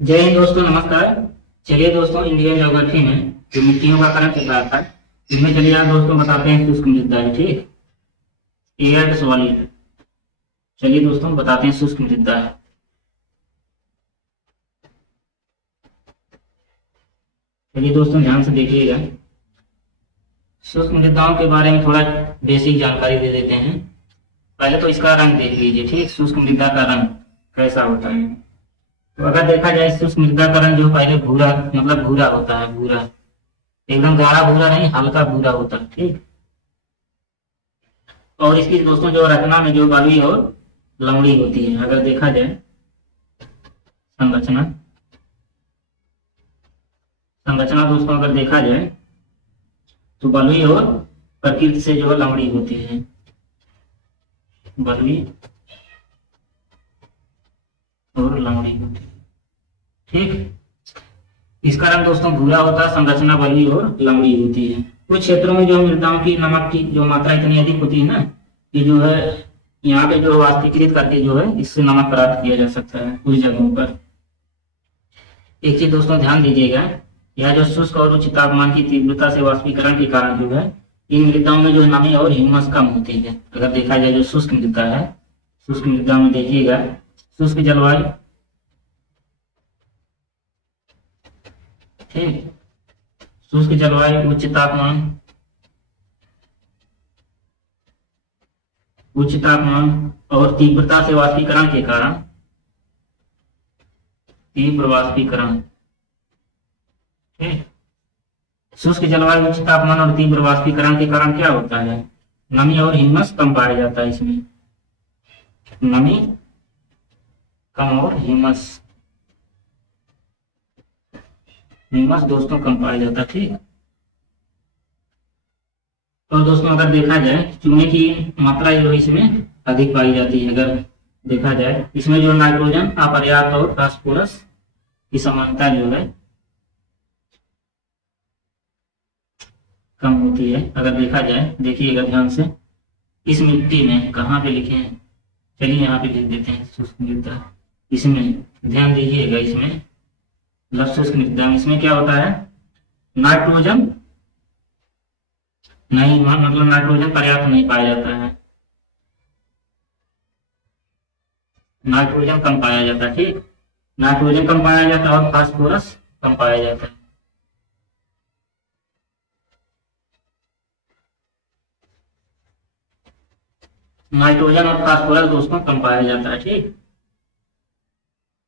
जय हिंद दोस्तों, नमस्कार। चलिए दोस्तों, इंडियन ज्योग्राफी में जो मिट्टियों का करण चल रहा था, इसमें चलिए आप दोस्तों बताते हैं शुष्क मृदा है। ठीक, एयर सॉलिड। चलिए दोस्तों बताते हैं शुष्क मृदा है। चलिए दोस्तों ध्यान से देखिएगा। शुष्क मृदाओं के बारे में थोड़ा बेसिक जानकारी दे देते हैं। पहले तो इसका रंग देख लीजिए। ठीक, शुष्क मृदा का रंग कैसा होता है। तो अगर देखा जाए शुष्क मृदा का रंग जो पहले भूरा, मतलब भूरा होता है। भूरा, एकदम गाढ़ा भूरा नहीं, हल्का भूरा होता है। ठीक, और इसकी दोस्तों जो रचना में जो बलुई और लवणी होती है, अगर देखा जाए संरचना संरचना दोस्तों अगर देखा जाए तो बलुई और प्रकृति से जो लवणी होती है। बलुई और लवणी होती है। ठीक, इसका रंग दोस्तों भूरा होता है, संरचना बलुई और लवणी होती है। कुछ क्षेत्रों में जो मृदाओं की नमक की जो मात्रा इतनी अधिक होती है ना, कि जो है यहाँ पे जो वाष्पीकृत करके जो है इससे नमक प्राप्त किया जा सकता है कुछ जगहों पर। एक चीज दोस्तों ध्यान दीजिएगा, यह जो शुष्क और उच्च तापमान की तीव्रता से वाष्पीकरण के कारण जो है इन मृदाओं में जो नमी और हिम्मस कम होती है। अगर देखा जाए जो शुष्क मृदा है, शुष्क मृदा में देखिएगा शुष्क जलवायु। ठीक, शुष्क जलवायु, उच्च तापमान और तीव्रता से वाष्पीकरण के कारण, तीव्र वाष्पीकरण। ठीक, शुष्क जलवायु, उच्च तापमान और तीव्र वाष्पीकरण के कारण क्या होता है, नमी और हिम्मस कम पाया जाता है। इसमें नमी कम और हिम्मस हिम्मस दोस्तों कम पाया जाता है। ठीक, तो दोस्तों अगर देखा जाए चूने की मात्रा जो है इसमें अधिक पाई जाती है। अगर देखा जाए इसमें जो नाइट्रोजन अपर्याप्त और फास्फोरस की समानता जो है कम होती है। अगर देखा जाए, देखिएगा ध्यान से, इस मिट्टी में कहाँ पे लिखे हैं, चलिए यहाँ पे लिख देते हैं शुष्क मृदा। इसमें ध्यान दीजिएगा, इसमें शुष्क मृदा में इसमें क्या होता है, नाइट्रोजन नहीं, मतलब नाइट्रोजन पर्याप्त नहीं पाया जाता है, नाइट्रोजन कम पाया जाता है। ठीक, नाइट्रोजन कम पाया जाता है और फास्फोरस कम पाया जाता है। नाइट्रोजन और फास्फोरस दोस्तों कम पाया जाता है। ठीक,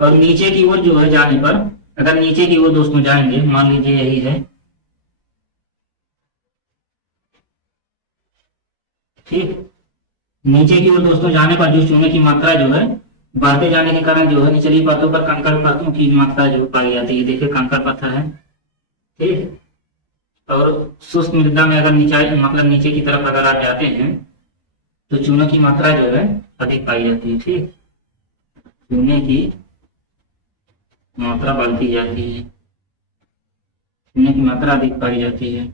और नीचे की ओर जो है जाने पर, अगर नीचे की ओर दोस्तों जाएंगे, मान लीजिए यही है। ठीक, नीचे की ओर दोस्तों जाने पर जो चूने की मात्रा जो है बढ़ते जाने के कारण जो है निचली परतों पर कंकड़ परतों की मात्रा जो पाई जाती है। देखिए कंकड़ पत्थर है। ठीक, और शुष्क मृदा में अगर नीचे, मतलब नीचे की तरफ अगर आप जाते हैं तो चूने की मात्रा जो है अधिक पाई जाती है। ठीक, चूने की मात्रा बढ़ती जाती है, चूने की मात्रा अधिक पाई जाती है।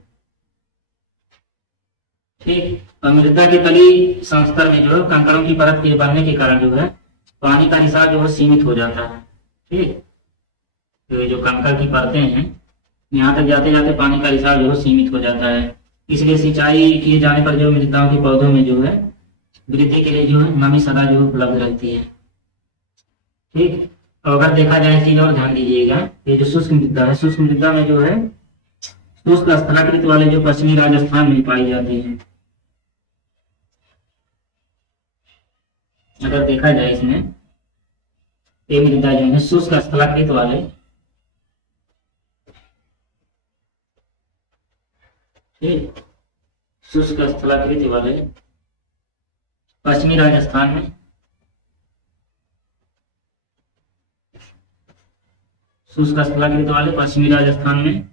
ठीक, और मृदा के तली संस्तर में जो है कंकड़ों की परत के बनने के कारण जो है पानी का रिसाव जो है सीमित हो जाता है। ठीक, तो ये जो कंकड़ की परतें हैं, यहाँ तक जाते जाते पानी का रिसाव जो है सीमित हो जाता है। इसलिए सिंचाई किए जाने पर जो मृदाओं के पौधों में जो है वृद्धि के लिए जो है नमी सदा जो उपलब्ध रहती है। ठीक, और अगर देखा जाए चीज और ध्यान दीजिएगा, ये जो शुष्क मृदा है, शुष्क मृदा में जो है शुष्क स्थलाकृत वाले जो पश्चिमी राजस्थान में पाई जाती है। अगर देखा जाए इसमें ये मृदा जो है शुष्क स्थलाकृत वाले, ठीक, शुष्क स्थलाकृत वाले पश्चिमी राजस्थान में, शुष्क स्थलाकृत वाले पश्चिमी राजस्थान में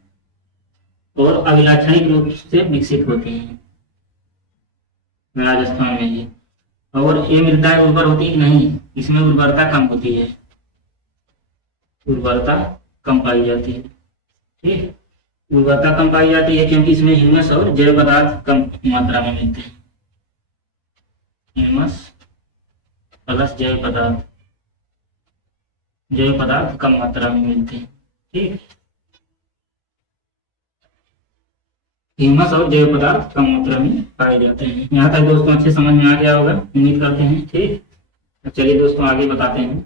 और अभिलाक्षणिक रूप से विकसित होती हैं राजस्थान में ही। और ये मृदाएं उर्वर होती है कि नहीं, इसमें उर्वरता कम होती है, उर्वरता कम पाई जाती है। ठीक, उर्वरता कम पाई जाती है क्योंकि इसमें ह्यूमस और जैव पदार्थ कम मात्रा में मिलते हैं। ह्यूमस प्लस जैव पदार्थ। जैव पदार्थ कम मात्रा में मिलते हैं। ठीक, ह्यूमस और जैव पदार्थ कम मात्रा में पाए जाते हैं। यहाँ तक दोस्तों अच्छे समझ में आ गया होगा, उम्मीद करते हैं। ठीक, तो चलिए दोस्तों आगे बताते हैं।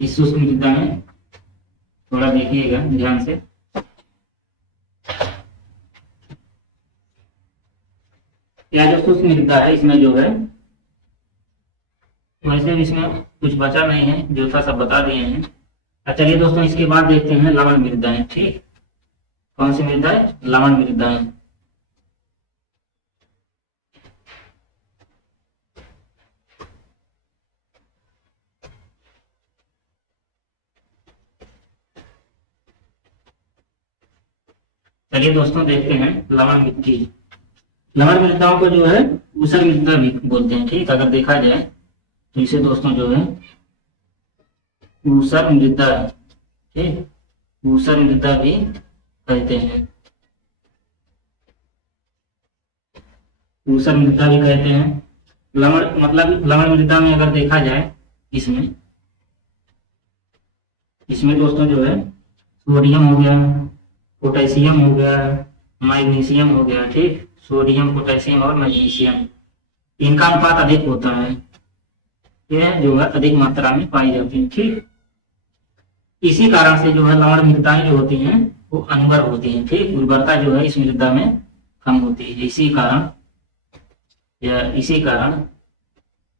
इस शुष्क मृदा में थोड़ा देखिएगा ध्यान से। यह जो शुष्क मृदा है इसमें जो है वैसे भी इसमें कुछ बचा नहीं है, जो था सब बता दिए हैं। चलिए दोस्तों इसके बाद देखते हैं लवण मृदाएं। ठीक, कौन सी मृदा है? लवण मृदाएं। चलिए दोस्तों देखते हैं लवण मिट्टी। लवण मृदाओं को जो है ऊसर मृदा भी बोलते हैं। ठीक, अगर देखा जाए तो इसे दोस्तों जो है ऊसर मृदा, ठीक, ऊसर मृदा भी कहते हैं। ऊसर मृदा भी कहते हैं। लवण मतलब लवण मृदा में अगर देखा जाए इसमें इसमें दोस्तों जो है सोडियम हो गया, पोटेशियम हो गया, मैग्नीशियम हो गया। ठीक, सोडियम, पोटेशियम और मैग्नीशियम, इनका अनुपात अधिक होता है। यह जो है अधिक मात्रा में पाई जाती है। ठीक, इसी कारण से जो है लवण मृदाएं जो होती हैं वो अनवर होती हैं। ठीक, उर्वरता जो है इस मृदा में कम होती है। इसी कारण या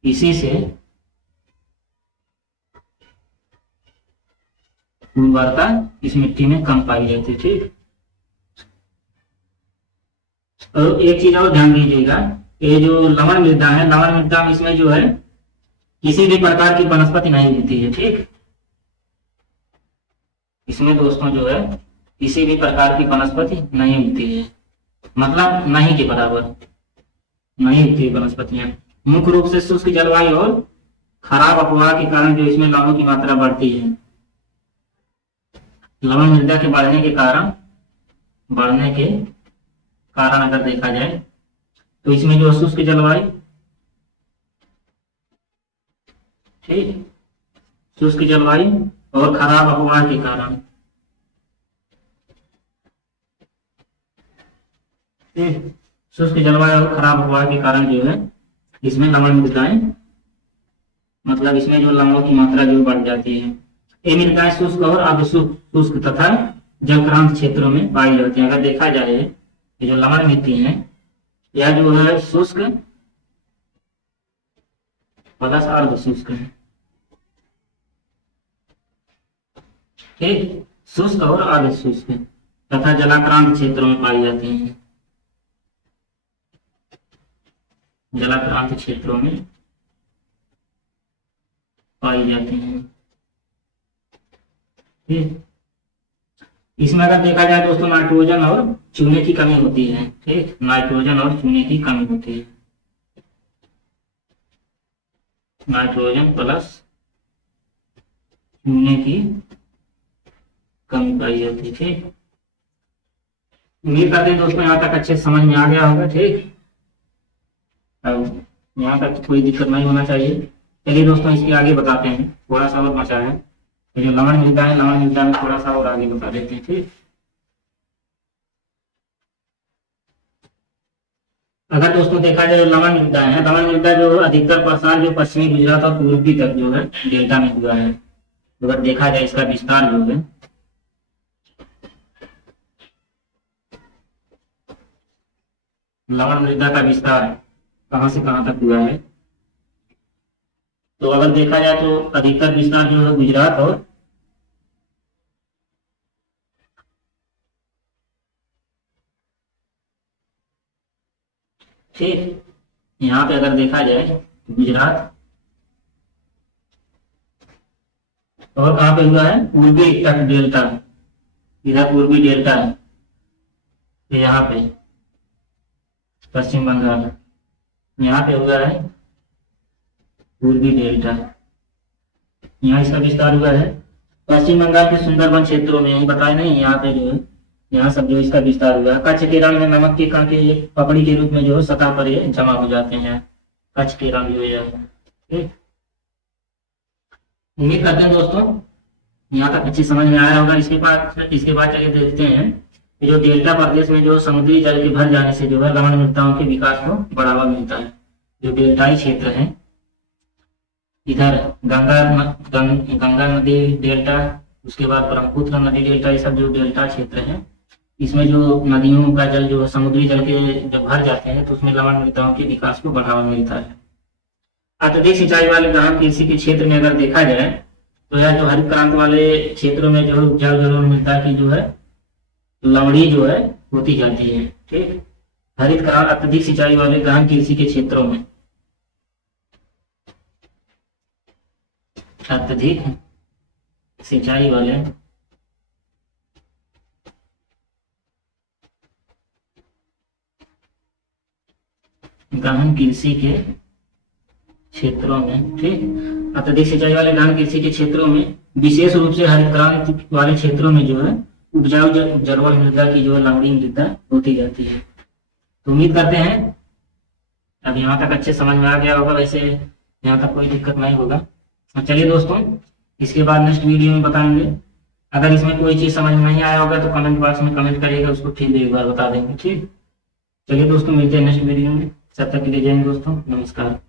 इसी से उर्वरता इस मिट्टी में कम पाई जाती है। ठीक, और एक चीज और ध्यान दीजिएगा, ये जो लवण मृदा है, लवण मृदा में इसमें जो है किसी भी प्रकार की वनस्पति नहीं होती है। ठीक, इसमें दोस्तों जो है किसी भी प्रकार की वनस्पति नहीं होती है, मतलब नहीं के बराबर नहीं होती है वनस्पतियां। मुख्य रूप से शुष्क जलवायु और खराब आबोहवा के कारण जो इसमें लवणों की मात्रा बढ़ती है। लवण मृदा के बढ़ने के कारण अगर देखा जाए तो इसमें जो शुष्क जलवायु, ठीक, शुष्क जलवायु और खराब आबोहवा के कारण, शुष्क जलवायु और खराब आबोहवा के कारण जो है इसमें लवण मृदाएं, मतलब इसमें जो लवणों की मात्रा जो बढ़ जाती है। ये मृदाएं शुष्क और अर्धशुष्क तथा जलक्रांत क्षेत्रों में पाई जाती है। अगर देखा जाए ये जो लवण मिट्टी है यह जो है शुष्क प्लस अर्धशुष्क है। ठीक, शुष्क और अर्धशुष्क तथा जलाक्रांत क्षेत्रों में पाई जाती हैं। जलाक्रांत क्षेत्रों में पाई जाती हैं। ठीक, इसमें अगर देखा जाए दोस्तों नाइट्रोजन और चूने की कमी होती है। ठीक, नाइट्रोजन और चूने की कमी होती है। नाइट्रोजन प्लस चूने की कमी पाई जाती है। ठीक, उम्मीद करते हैं दोस्तों यहाँ तक अच्छे समझ में आ गया होगा। ठीक, अब यहाँ तक कोई दिक्कत नहीं होना चाहिए। चलिए दोस्तों इसके आगे बताते हैं, थोड़ा सा और बचा है। तो जो लवण मृदा है, लवण मृदा में थोड़ा सा और आगे बता देते हैं। ठीक, अगर दोस्तों देखा जाए लवण मृदा है, लवण मृदा जो अधिकतर प्रसार जो पश्चिमी गुजरात और पूर्वी तक जो है डेल्टा में हुआ है। अगर देखा जाए इसका विस्तार जो है लवण मृदा का विस्तार कहां से कहां तक हुआ है, तो अगर देखा जाए तो अधिकतर विस्तार जो है गुजरात और ठीक, यहाँ पे अगर देखा जाए तो गुजरात और कहाँ पे हुआ है पूर्वी तट डेल्टा, इधर पूर्वी डेल्टा है, यहाँ पे पश्चिम बंगाल, यहाँ पे हुआ है पूर्वी डेल्टा, यहाँ इसका विस्तार हुआ है। पश्चिम बंगाल के सुंदरबन क्षेत्रों में यही बताया नहीं, यहाँ पे जो है यहाँ सब जो इसका विस्तार हुआ है। कच्छ के रण में नमक के कण के पकड़ी के रूप में जो है सतह पर ये जमा हो जाते हैं। कच्छ के रण जो है ठीक, उम्मीद करते हैं दोस्तों यहाँ तक अच्छी समझ में आया होगा। इसके बाद चलिए देखते हैं कि जो डेल्टा प्रदेश में जो समुद्री जल के भर जाने से जो है लवण मृदाओं के विकास को बढ़ावा मिलता है। जो डेल्टाई क्षेत्र है, इधर गंगा नदी डेल्टा, उसके बाद ब्रह्मपुत्र नदी डेल्टा, ये सब जो डेल्टा क्षेत्र है, इसमें जो नदियों का जल जो है समुद्री जल के जब भर जाते हैं तो उसमें लवण मृदाओं के विकास को बढ़ावा मिलता है। अत्यधिक सिंचाई वाले गहन कृषि के क्षेत्र में अगर देखा जाए तो यह जो हरित क्रांति वाले क्षेत्रों में जो है उपजाऊ जलोढ़ मृदा की जो है लवड़ी जो है होती जाती है। ठीक, हरित क्रांति अत्यधिक सिंचाई वाले गहन कृषि के क्षेत्रों में अत्यधिक सिंचाई वाले गहन कृषि के क्षेत्रों में, ठीक, अत्यधिक सिंचाई वाले गहन कृषि के क्षेत्रों में विशेष रूप से हरित क्रांति वाले क्षेत्रों में जो है उपजाऊ जलोढ़ मृदा की जो है लवणी मृदा होती जाती है। तो उम्मीद करते हैं अब यहाँ तक अच्छे समझ में आ गया होगा। वैसे यहाँ तक कोई दिक्कत नहीं होगा। चलिए दोस्तों, इसके बाद नेक्स्ट वीडियो में बताएंगे। अगर इसमें कोई चीज समझ में नहीं आया होगा तो कमेंट बॉक्स में कमेंट करिएगा, उसको फिर एक बार बता देंगे। ठीक, चलिए दोस्तों, मिलते हैं नेक्स्ट वीडियो में। तब तक के लिए जय हिंद दोस्तों, नमस्कार।